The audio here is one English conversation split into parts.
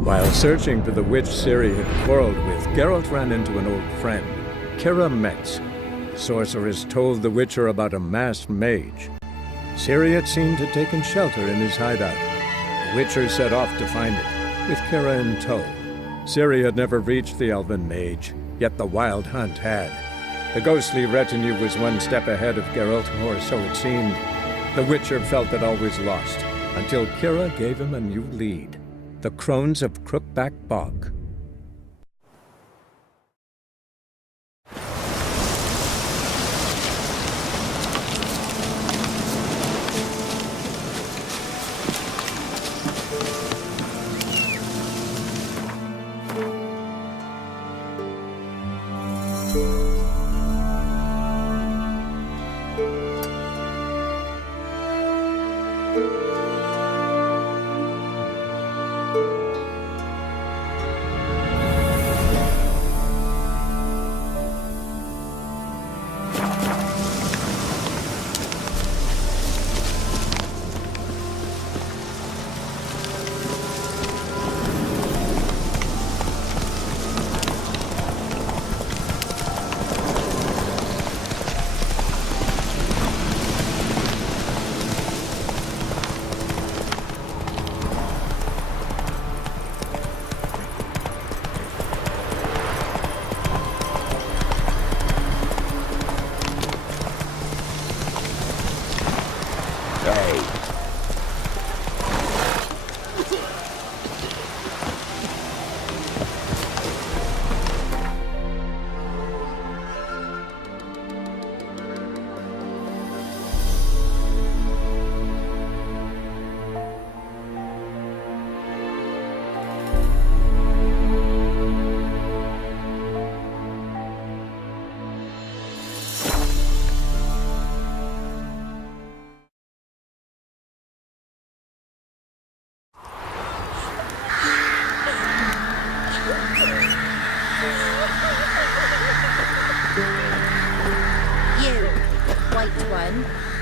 While searching for the witch Ciri had quarreled with, Geralt ran into an old friend, Kira Metz. The sorceress told the Witcher about a masked mage. Ciri had seemed to have taken shelter in his hideout. The Witcher set off to find it, with Kira in tow. Ciri had never reached the elven mage, yet the wild hunt had. The ghostly retinue was one step ahead of Geralt, or so it seemed. The Witcher felt that all was lost, until Kira gave him a new lead. The Crones of Crookback Bog.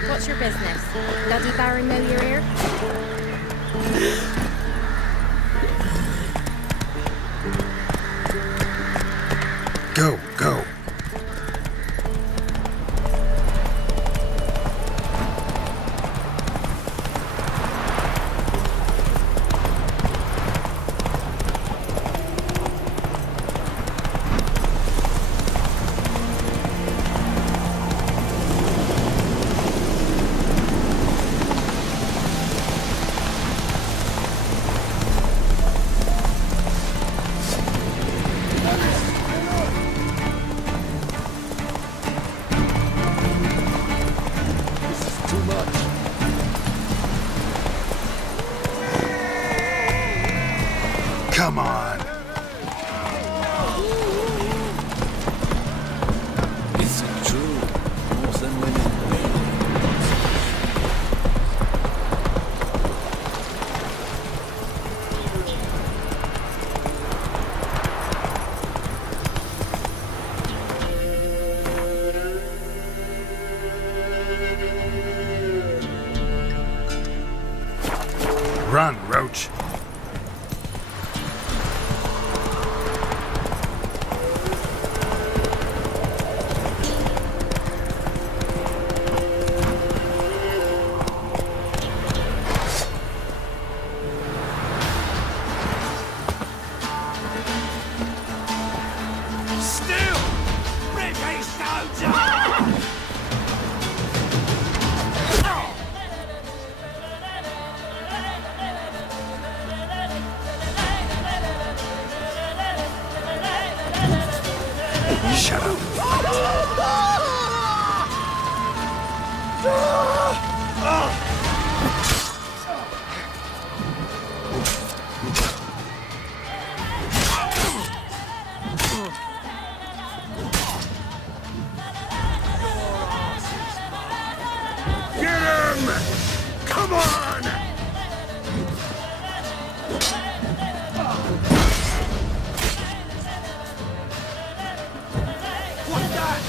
What's your business? Duddy Baron know you're here? Go, go. Come on. Is it true? More than women. Run, Roach. Shut up. Get him! Come on! What's that?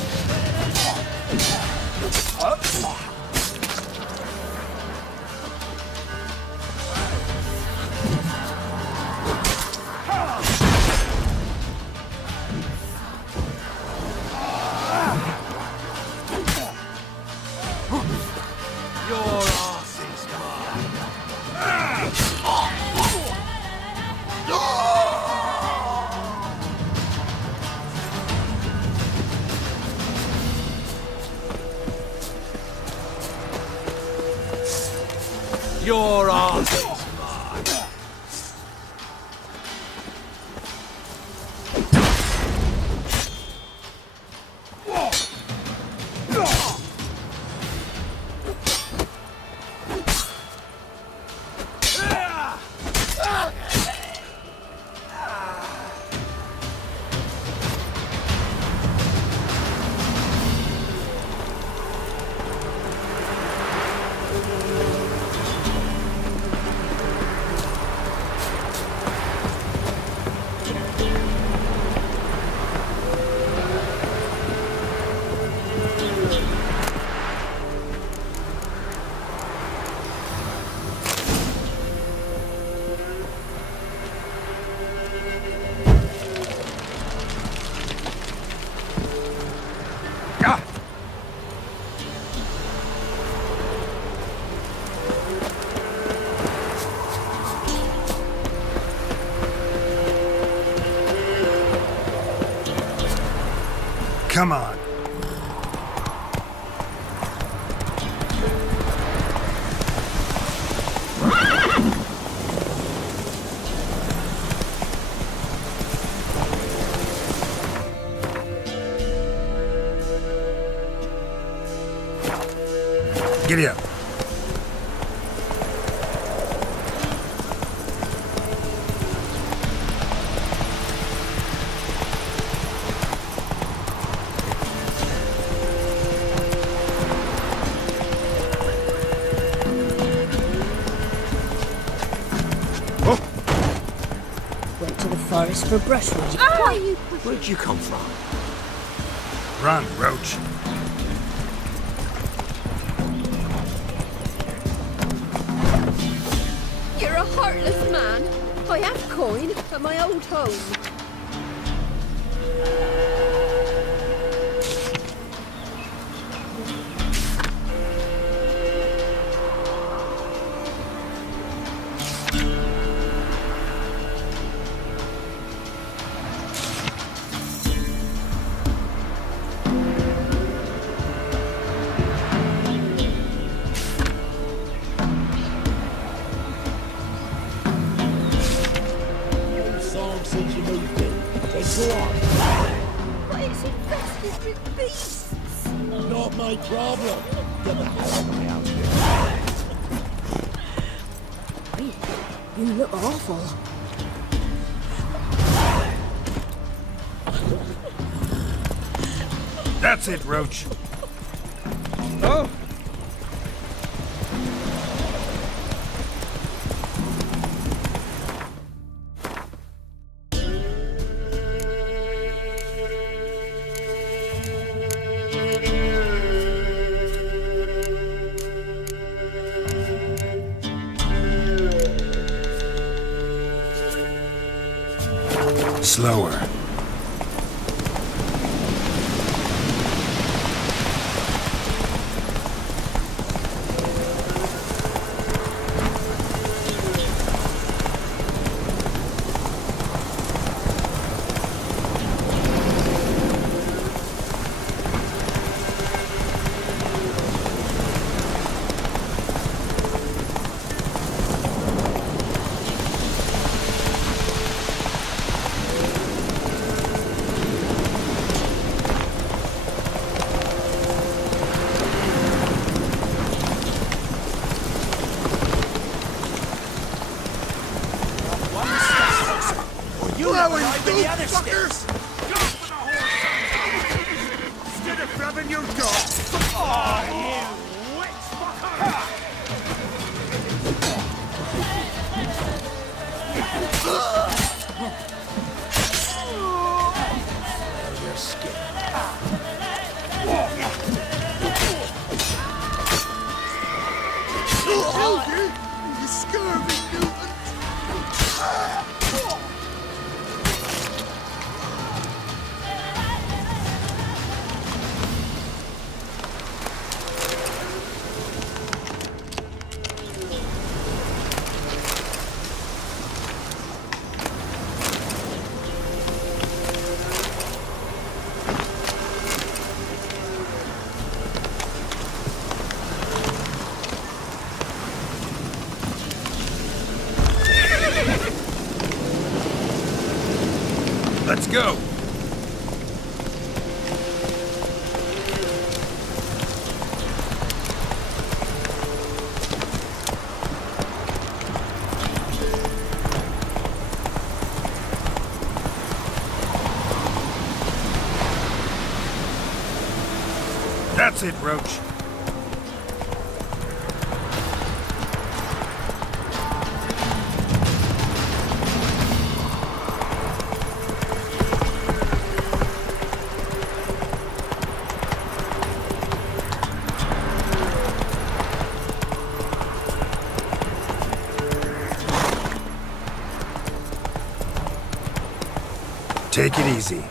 Your arse. Come on. Giddy up. Went to the forest for brushwood. Why are you Where'd you come from? Run, Roach. You're a heartless man. I have coin at my old home. But it's infested with beasts. Not my problem. Get the hell out of my house. You look awful. That's it, Roach. Oh, Slower. Fuckers! Go for the horse! Instead of grabbing your dog! Oh, you witch fucker! You're scared. Hold you! You scurvy mutant! Let's go. That's it, Roach. Take it easy.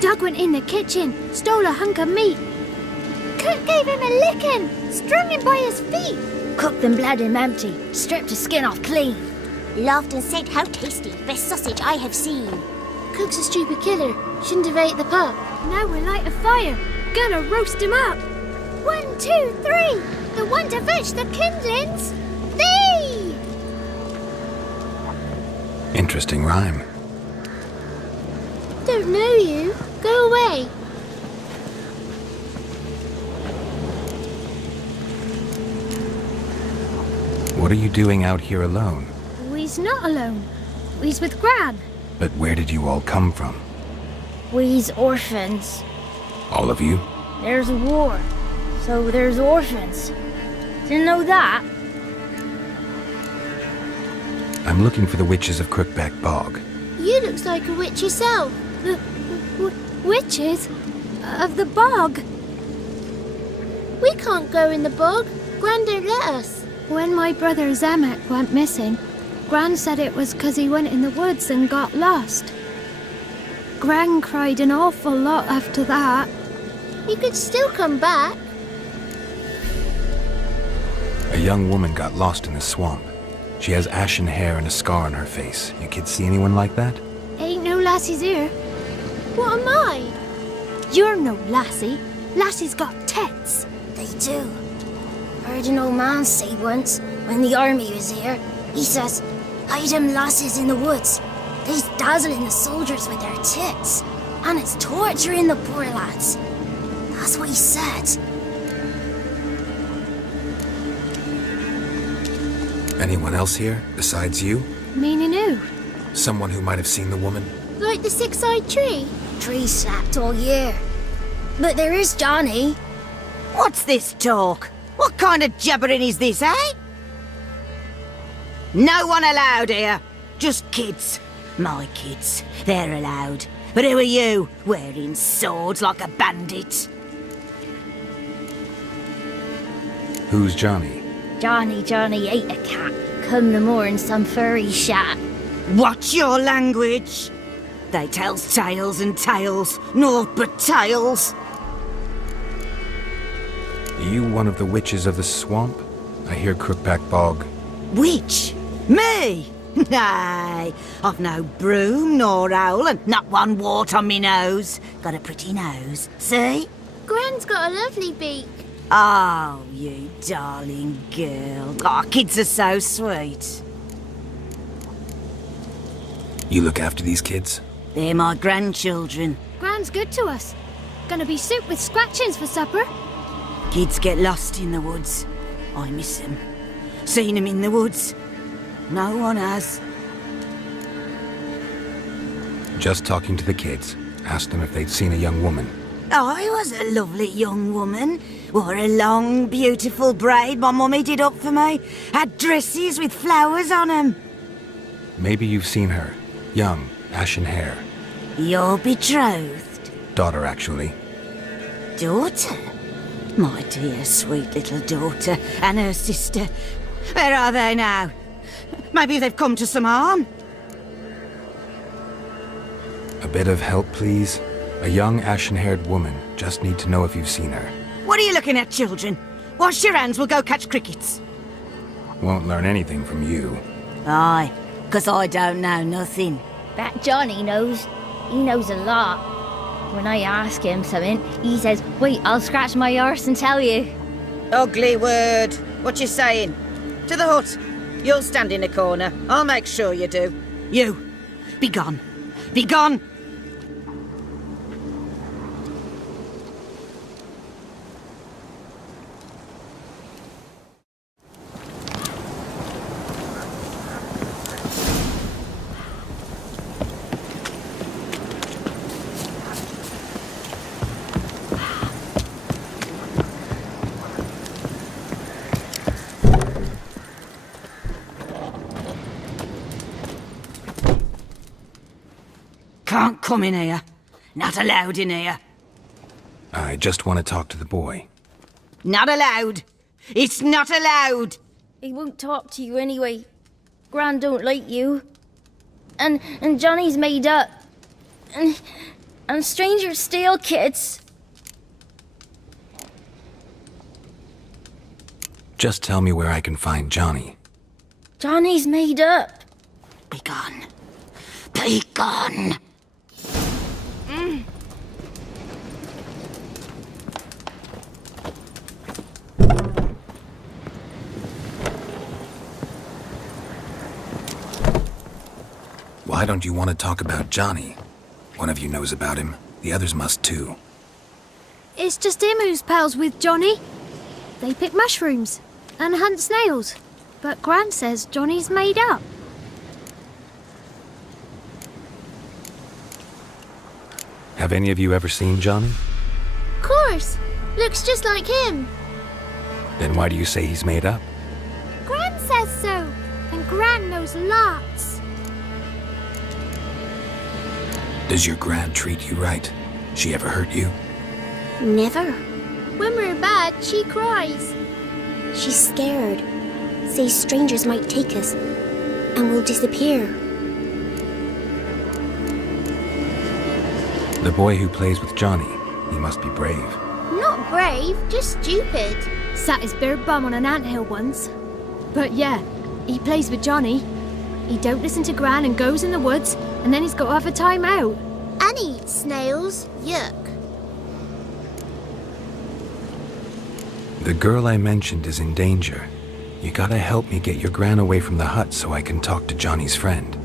Doug went in the kitchen, stole a hunk of meat. Cook gave him a licking, strung him by his feet. Cooked and bled him empty, stripped his skin off clean. Laughed and said how tasty, best sausage I have seen. Cook's a stupid killer, shouldn't have ate the pup. Now we'll light a fire, gonna roast him up. 1, 2, 3, the one to fetch the kindlings, thee! Interesting rhyme. Don't know you, go away. What are you doing out here alone? We's not alone, we's with Gran. But where did you all come from? We's orphans. All of you? There's a war, so there's orphans. Didn't know that? I'm looking for the witches of Crookback Bog. You looks like a witch yourself. Witches? Of the bog? We can't go in the bog. Gran don't let us. When my brother Zamek went missing, Gran said it was 'cause he went in the woods and got lost. Gran cried an awful lot after that. You could still come back. A young woman got lost in the swamp. She has ashen hair and a scar on her face. You kids see anyone like that? Ain't no lassies here. What am I? You're no lassie. Lassies got tits. They do. Heard an old man say once, when the army was here, he says, hide them lasses in the woods. They's dazzling the soldiers with their tits. And it's torturing the poor lads. That's what he said. Anyone else here, besides you? Meaning who? Someone who might have seen the woman? Like the six-eyed tree? Tree sapped all year. But there is Johnny. What's this talk? What kind of jabbering is this, eh? No one allowed here. Just kids. My kids. They're allowed. But who are you, wearing swords like a bandit? Who's Johnny? Johnny ate a cat. Come the moor in some furry shat. Watch your language. They tells tales and tales, naught but tales. Are you one of the witches of the swamp? I hear Crookback Bog. Witch? Me? Nay, I've no broom nor owl and not one wart on me nose. Got a pretty nose, see? Gran's got a lovely beak. Oh, you darling girl. Oh, kids are so sweet. You look after these kids? They're my grandchildren. Gran's good to us. Gonna be soup with scratchings for supper. Kids get lost in the woods. I miss them. Seen them in the woods. No one has. Just talking to the kids. Asked them if they'd seen a young woman. I was a lovely young woman. Wore a long, beautiful braid my mummy did up for me. Had dresses with flowers on them. Maybe you've seen her. Young, ashen hair. Your betrothed? Daughter, actually. Daughter? My dear, sweet little daughter and her sister. Where are they now? Maybe they've come to some harm. A bit of help, please? A young, ashen-haired woman. Just need to know if you've seen her. What are you looking at, children? Wash your hands, we'll go catch crickets. Won't learn anything from you. Aye, 'cause I don't know nothing. That Johnny knows. He knows a lot. When I ask him something, he says, wait, I'll scratch my arse and tell you. Ugly word. What you saying? To the hut. You'll stand in a corner. I'll make sure you do. You, be gone. Be gone! Can't come in here. Not allowed in here. I just want to talk to the boy. Not allowed. It's not allowed. He won't talk to you anyway. Gran don't like you. And Johnny's made up. And strangers steal kids. Just tell me where I can find Johnny. Johnny's made up. Be gone. Be gone. Why don't you want to talk about Johnny? One of you knows about him. The others must too. It's just him who's pals with Johnny. They pick mushrooms and hunt snails. But Gran says Johnny's made up. Have any of you ever seen Johnny? Course. Looks just like him. Then why do you say he's made up? Gran says so. And Gran knows lots. Does your Gran treat you right? She ever hurt you? Never. When we're bad, she cries. She's scared. Says strangers might take us. And we'll disappear. The boy who plays with Johnny, he must be brave. Not brave, just stupid. Sat his bare bum on an anthill once. But yeah, he plays with Johnny. He don't listen to Gran and goes in the woods, and then he's got to have a time out. And he eats snails. Yuck. The girl I mentioned is in danger. You gotta help me get your Gran away from the hut so I can talk to Johnny's friend.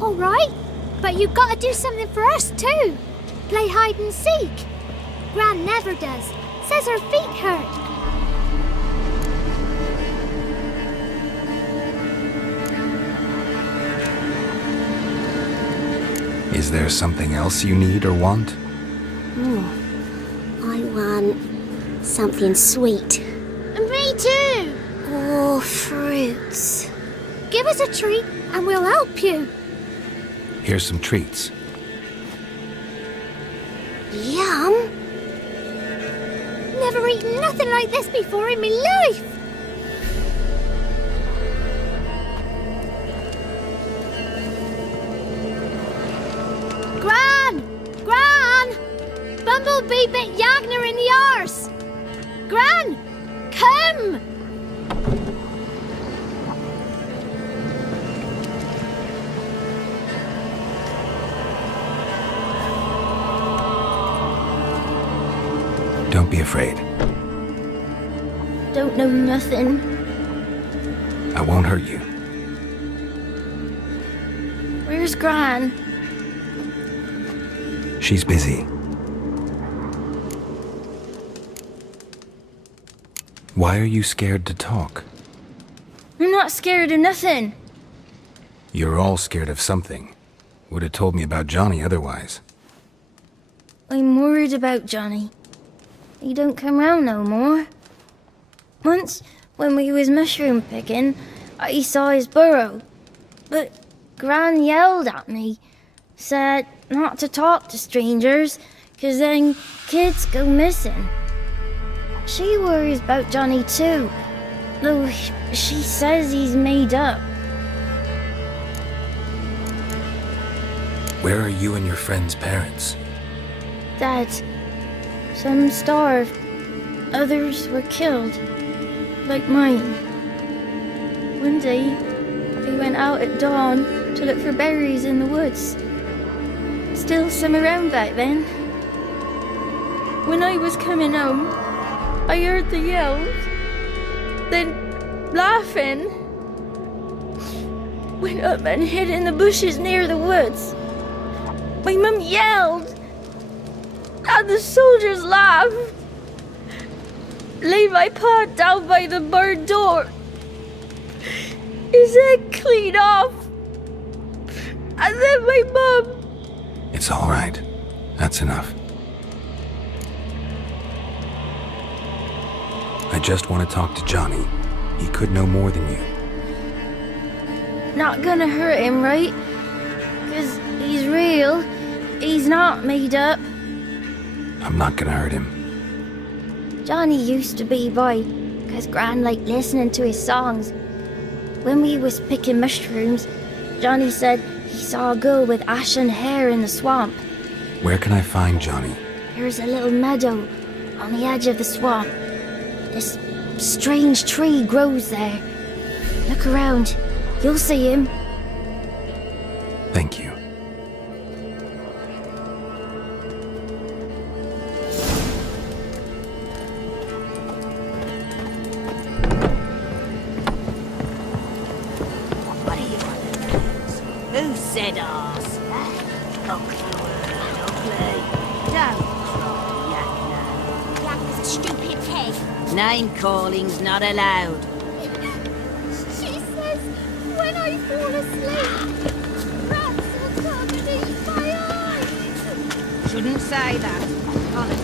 All right, but you got to do something for us too. Play hide and seek. Gran never does. Says her feet hurt. Is there something else you need or want? I want something sweet. Me too. Oh, fruits. Give us a treat and we'll help you. Here's some treats. Yum. Never eaten nothing like this before in my life. Gran! Bumblebee bit Yagner in the arse. Gran, come! Don't be afraid. Don't know nothing. I won't hurt you. Where's Gran? She's busy. Why are you scared to talk? I'm not scared of nothing. You're all scared of something. Would have told me about Johnny otherwise. I'm worried about Johnny. He don't come round no more. Once, when we was mushroom picking, I saw his burrow. But Gran yelled at me, said not to talk to strangers, 'cause then kids go missing. She worries about Johnny too, though she says he's made up. Where are you and your friend's parents? Dad, some starved, others were killed, like mine. One day, we went out at dawn to look for berries in the woods. Still some around back then. When I was coming home, I heard the yells, then laughing. Went up and hid in the bushes near the woods. My mum yelled, and the soldiers laughed. Laid my pa down by the barn door. His head clean off. And then my mum. It's all right. That's enough. I just want to talk to Johnny. He could know more than you. Not gonna hurt him, right? 'Cause he's real. He's not made up. I'm not gonna hurt him. Johnny used to be boy, 'cause Gran liked listening to his songs. When we was picking mushrooms, Johnny said he saw a girl with ashen hair in the swamp. Where can I find Johnny? There's a little meadow on the edge of the swamp. This strange tree grows there. Look around. You'll see him. Thank you. What do you want to do? Who said arse? Ugly word, ugly. Don't try, Yagner. Yagner's a stupid pig. Name calling's not allowed. She says when I fall asleep, rats will come and eat my eyes. Shouldn't say that. Colin.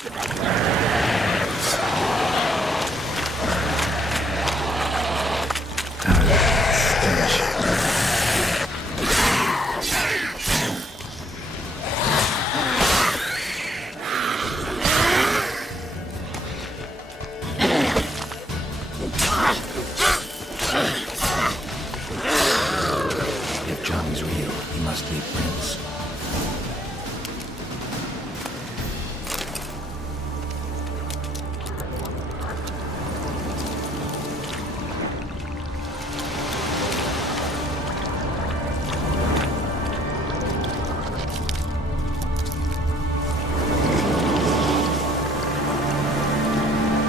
If Johnny's real, he must be Prince.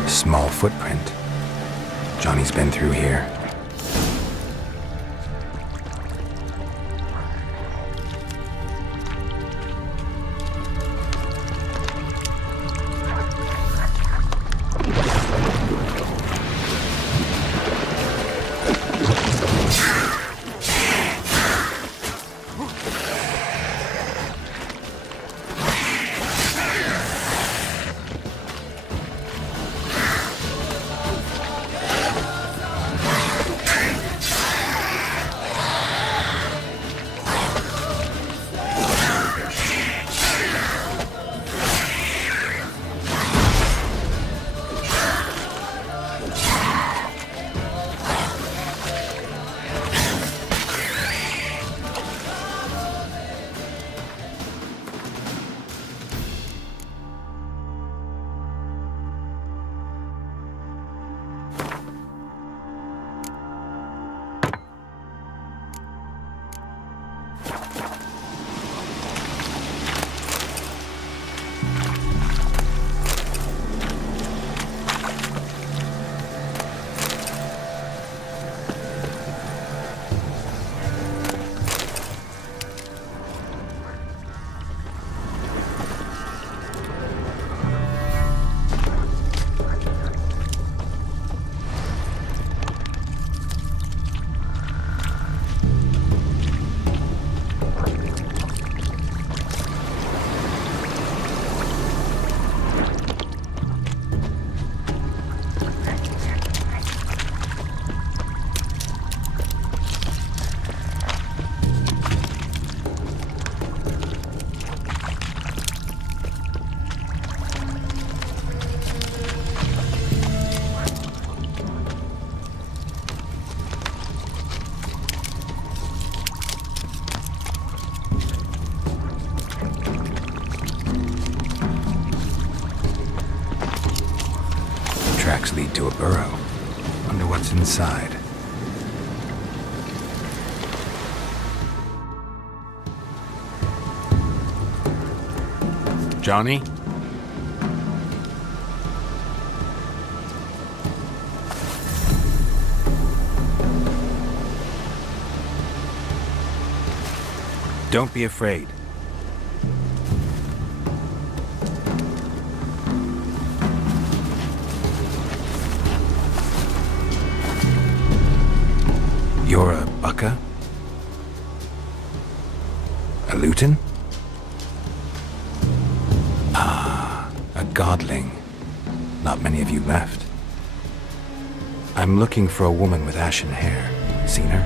Small footprint. Johnny's been through here. Tracks lead to a burrow. Wonder what's inside. Johnny? Don't be afraid. You're a Bucca? A Luton? Ah, a godling. Not many of you left. I'm looking for a woman with ashen hair. Seen her?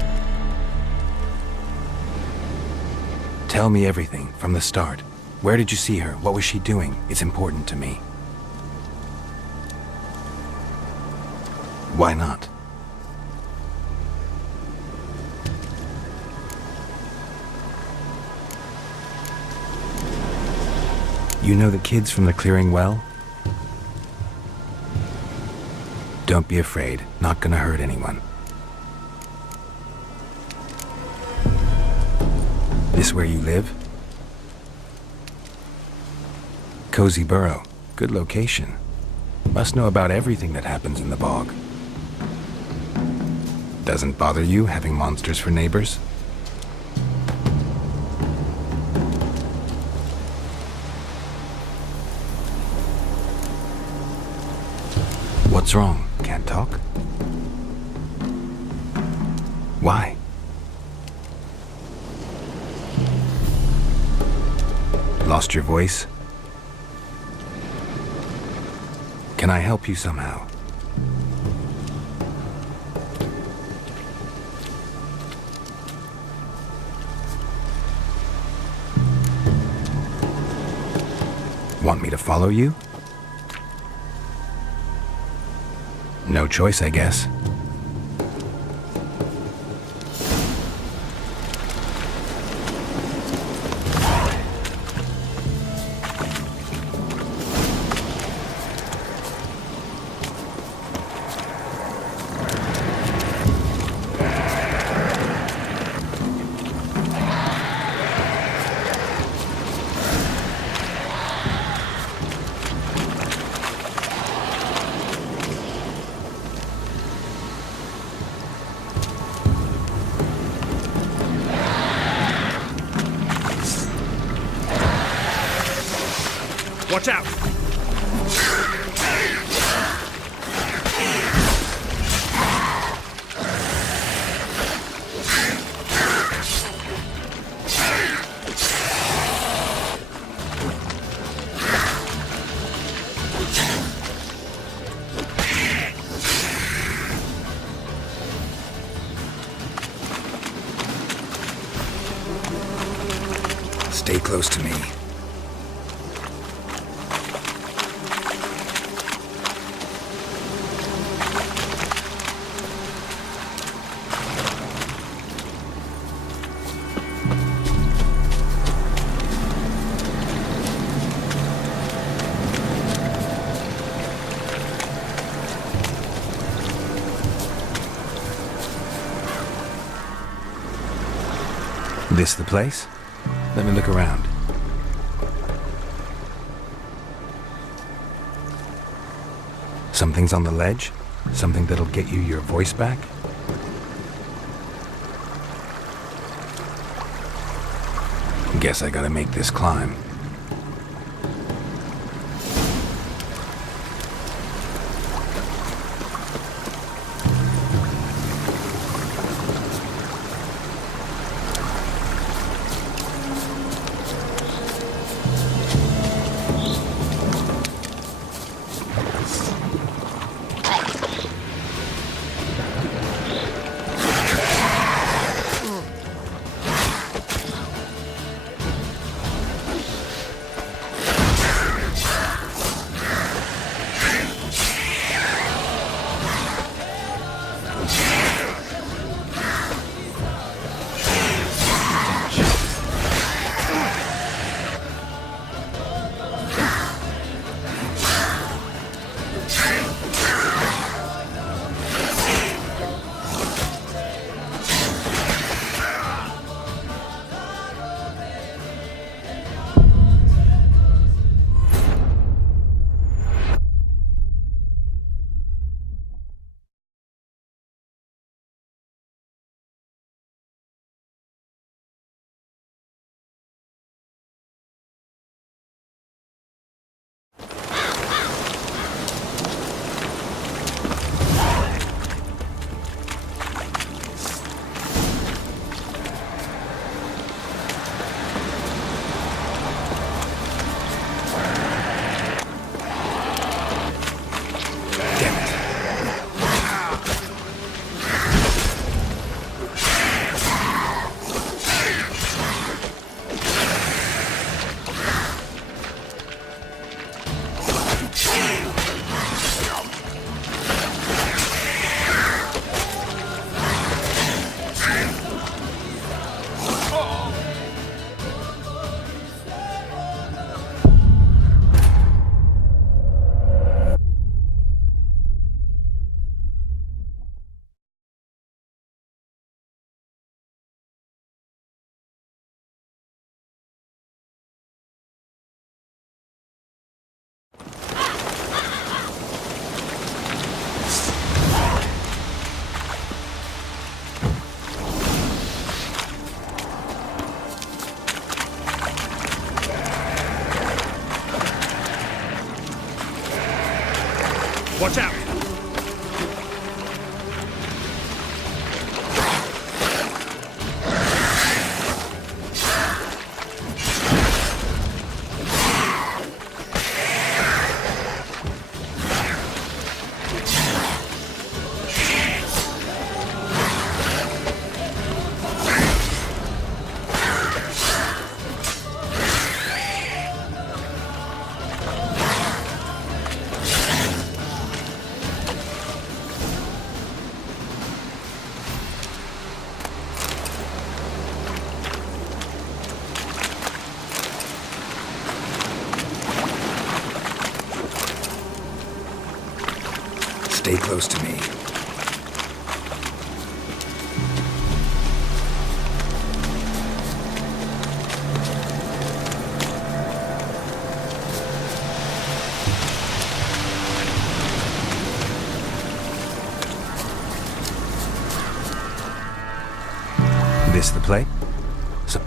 Tell me everything, from the start. Where did you see her? What was she doing? It's important to me. Why not? You know the kids from the clearing well? Don't be afraid. Not gonna hurt anyone. This where you live? Cozy burrow. Good location. Must know about everything that happens in the bog. Doesn't bother you having monsters for neighbors? What's wrong? Can't talk? Why? Lost your voice? Can I help you somehow? Want me to follow you? No choice, I guess. Watch out! Stay close to me. This the place? Let me look around. Something's on the ledge? Something that'll get you your voice back? Guess I gotta make this climb. Watch out! Stay close to me. This the play? So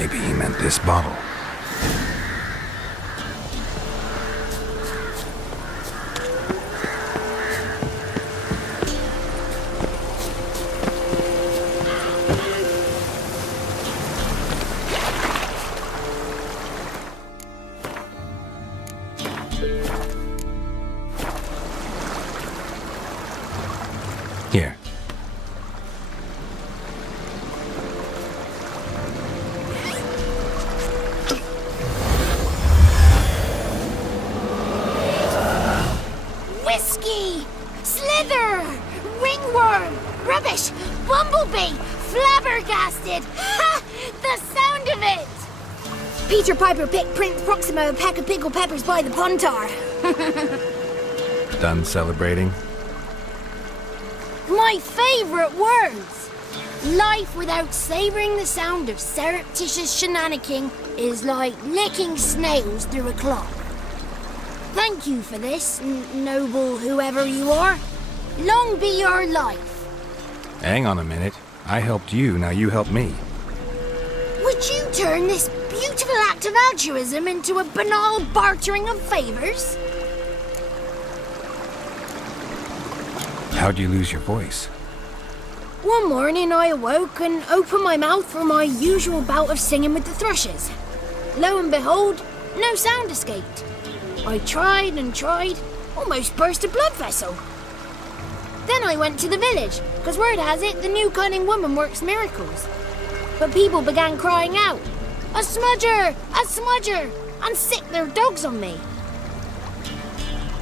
Maybe he meant this bottle. Here. Whiskey! Slither! Ringworm! Rubbish! Bumblebee! Flabbergasted! Ha! The sound of it! Peter Piper picked Prince Proximo a pack of pickled peppers by the pontar. Done celebrating? My favourite words! Life without savouring the sound of surreptitious shenanigans is like licking snails through a cloth. Thank you for this, noble whoever you are. Long be your life. Hang on a minute. I helped you, now you help me. Would you turn this beautiful act of altruism into a banal bartering of favours? How'd you lose your voice? One morning I awoke and opened my mouth for my usual bout of singing with the thrushes. Lo and behold, no sound escaped. I tried and tried, almost burst a blood vessel. Then I went to the village, because word has it the new cunning woman works miracles. But people began crying out, "A smudger! A smudger!" and sick their dogs on me.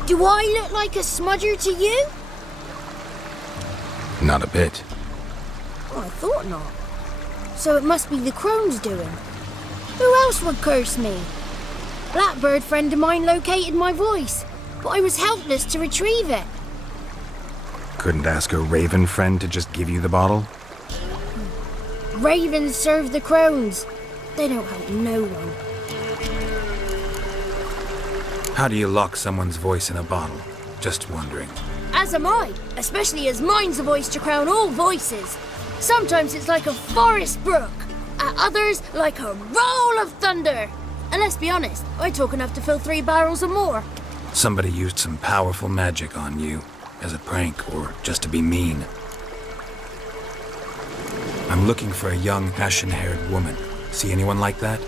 Do I look like a smudger to you? Not a bit. Oh, I thought not. So it must be the crone's doing. Who else would curse me? Blackbird friend of mine located my voice, but I was helpless to retrieve it. Couldn't ask a raven friend to just give you the bottle? Ravens serve the crones. They don't help no one. How do you lock someone's voice in a bottle? Just wondering. As am I, especially as mine's a voice to crown all voices. Sometimes it's like a forest brook, at others like a roll of thunder. And let's be honest, I talk enough to fill 3 barrels or more. Somebody used some powerful magic on you, as a prank or just to be mean. I'm looking for a young, ashen-haired woman. See anyone like that?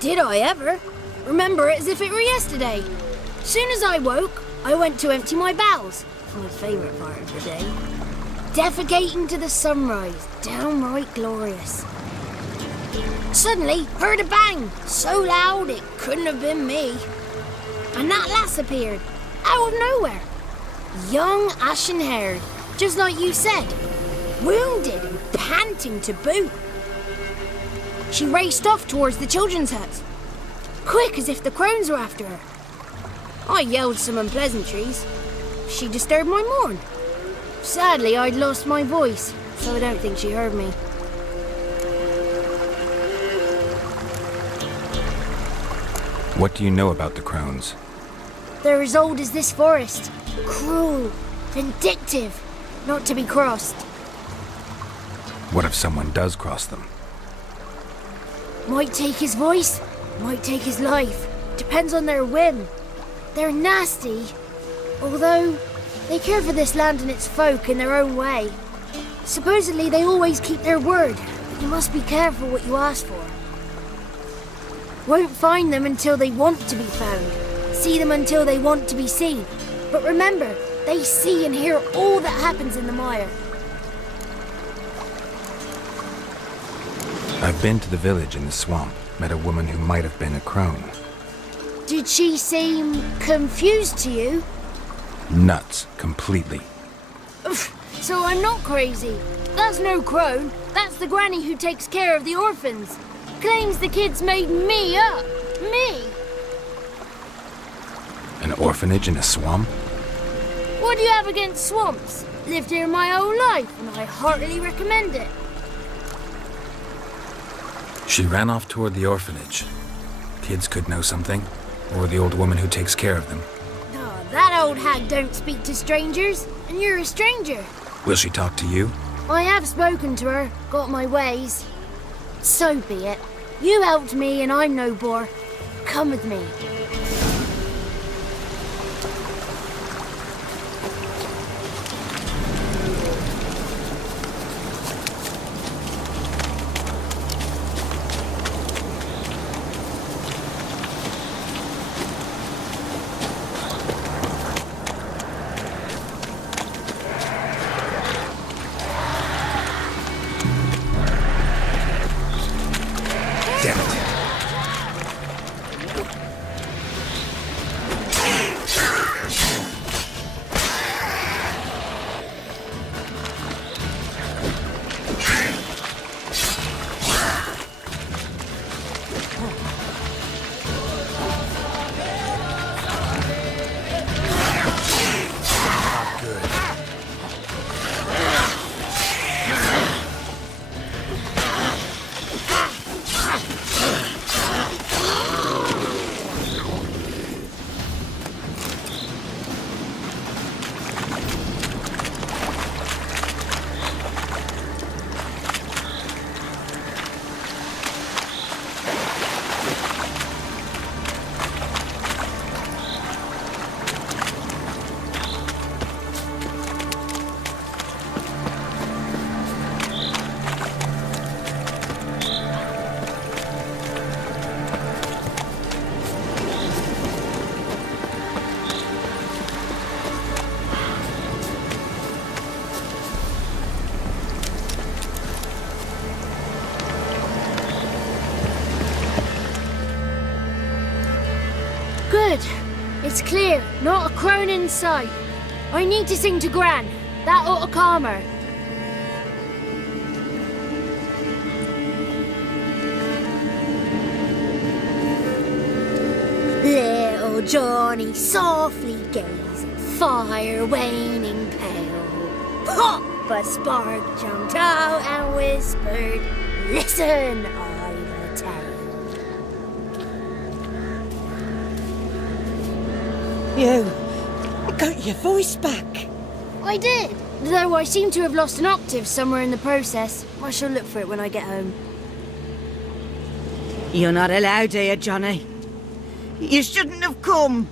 Did I ever? Remember it as if it were yesterday. Soon as I woke, I went to empty my bowels. My favourite part of the day. Defecating to the sunrise, downright glorious. Suddenly, heard a bang, so loud it couldn't have been me. And that lass appeared, out of nowhere. Young, ashen-haired, just like you said. Wounded and panting to boot. She raced off towards the children's hut, quick as if the crones were after her. I yelled some unpleasantries. She disturbed my morn. Sadly, I'd lost my voice, so I don't think she heard me. What do you know about the crones? They're as old as this forest. Cruel, vindictive, not to be crossed. What if someone does cross them? Might take his voice, might take his life. Depends on their whim. They're nasty, although they care for this land and its folk in their own way. Supposedly they always keep their word, but you must be careful what you ask for. Won't find them until they want to be found. See them until they want to be seen. But remember, they see and hear all that happens in the mire. I've been to the village in the swamp, met a woman who might have been a crone. Did she seem confused to you? Nuts, completely. So I'm not crazy. That's no crone. That's the granny who takes care of the orphans. Claims the kids made me up. Me. An orphanage in a swamp? What do you have against swamps? Lived here my whole life, and I heartily recommend it. She ran off toward the orphanage. Kids could know something, or the old woman who takes care of them. Oh, that old hag don't speak to strangers, and you're a stranger. Will she talk to you? I have spoken to her, got my ways. So be it. You helped me, and I'm no bore. Come with me. it's clear. Not a crone in sight. I need to sing to Gran. That ought to calm her. Little Johnny softly gazed, fire waning pale. Pop! A spark jumped out and whispered, "Listen, I've a tale." You got your voice back. I did, though I seem to have lost an octave somewhere in the process. I shall look for it when I get home. You're not allowed here, Johnny. You shouldn't have come.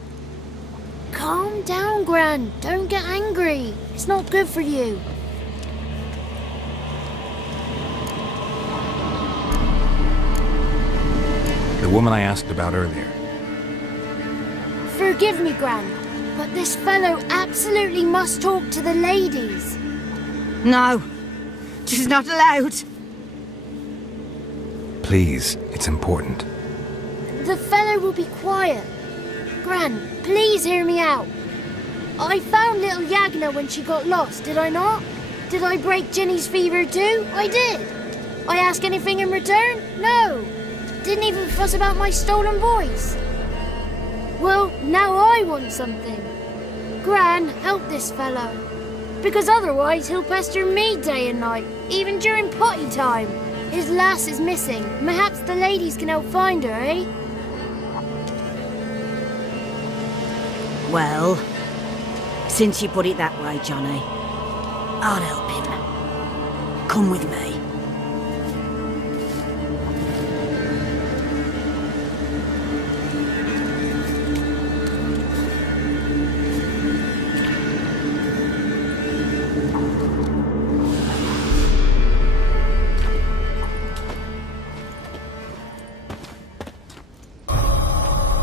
Calm down, Gran. Don't get angry. It's not good for you. The woman I asked about earlier. Forgive me, Gran, but this fellow absolutely must talk to the ladies. No, she's not allowed. Please, it's important. The fellow will be quiet. Gran, please hear me out. I found little Yagna when she got lost, did I not? Did I break Ginny's fever too? I did. I ask anything in return? No. Didn't even fuss about my stolen voice. Well, now I want something. Gran, help this fellow. Because otherwise he'll pester me day and night, even during potty time. His lass is missing. Perhaps the ladies can help find her, eh? Well, since you put it that way, Johnny, I'll help him. Come with me.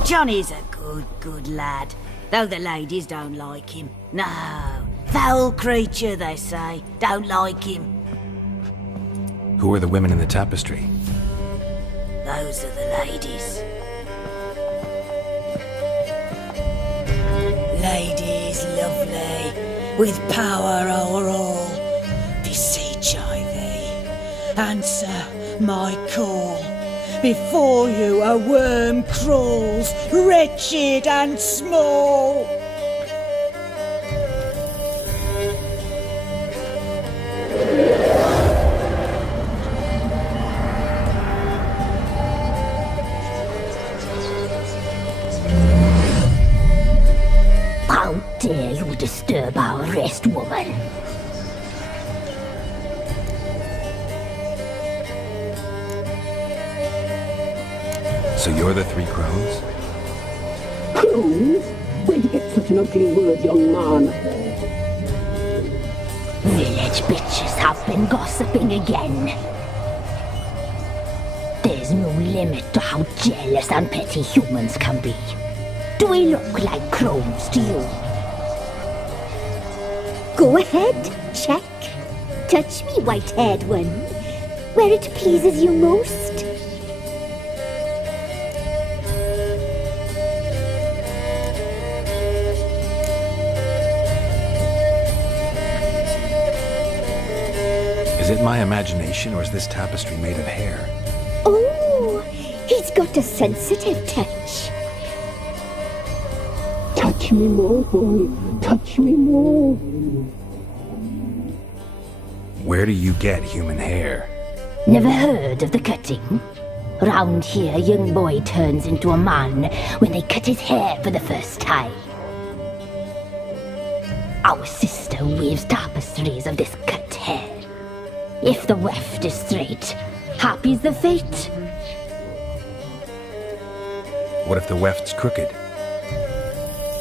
Johnny's a good lad, though the ladies don't like him. No, foul creature, they say. Don't like him. Who are the women in the tapestry? Those are the ladies. Ladies lovely, with power o'er all. Beseech I thee, answer my call. Before you a worm crawls, wretched and small. How dare you disturb our rest, woman? So you're the three crones? Crones? Where'd you get such an ugly word, young man? Village bitches have been gossiping again. There's no limit to how jealous and petty humans can be. Do we look like crones to you? Go ahead, check. Touch me, white-haired one, where it pleases you most. Is it my imagination, or is this tapestry made of hair? Oh, he's got a sensitive touch. Touch me more, boy. Touch me more. Where do you get human hair? Never heard of the cutting? Round here, a young boy turns into a man when they cut his hair for the first time. Our sister weaves tapestries of this cut hair. If the weft is straight, happy's the fate. What if the weft's crooked?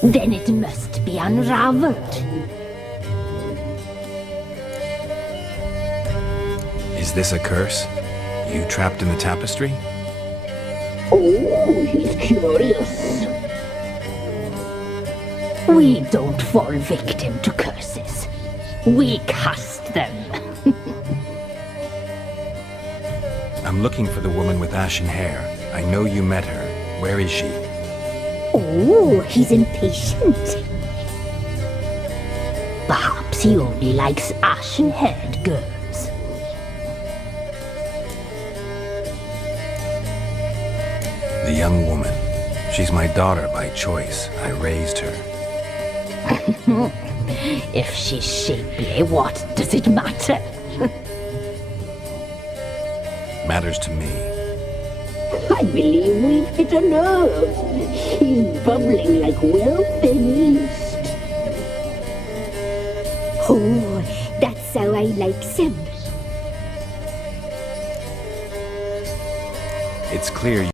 Then it must be unraveled. Is this a curse? You trapped in the tapestry? Oh, he's curious. We don't fall victim to curses. We cast them. I'm looking for the woman with ashen hair. I know you met her. Where is she? Oh, he's impatient. Perhaps he only likes ashen-haired girls. The young woman. She's my daughter by choice. I raised her. If she's shapely, what does it matter? Matters to me. I believe we've hit a nerve. He's bubbling like well-fed yeast. Oh, that's how I like him. It's clear